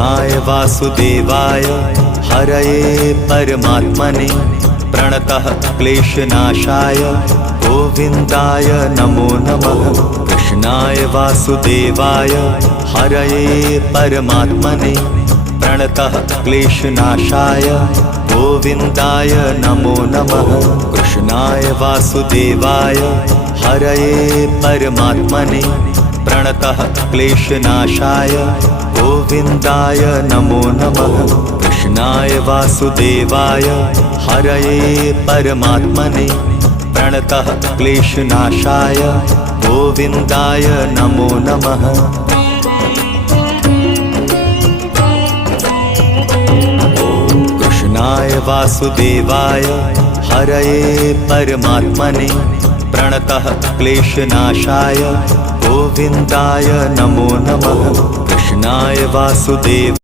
कृष्णाय वासुदेवाय हरये परमात्मने प्रणतः क्लेशनाशाय गोविन्दाय नमो नमः। कृष्णाय वासुदेवाय हरये परमात्मने प्रणतः क्लेशनाशाय गोविन्दाय नमो नमः। कृष्णाय वासुदेवाय हरये परमात्मने प्रणतः क्लेशनाशाय गोविन्दाय नमो नमः। कृष्णाय वासुदेवाय हरये परमात्मने प्रणतः क्लेशनाशाय गोविन्दाय नमो नमः। कृष्णाय वासुदेवाय हरये परमात्मने प्रणतः क्लेशनाशाय गोविन्दाय नमो नमः। कृष्णाय वासुदेव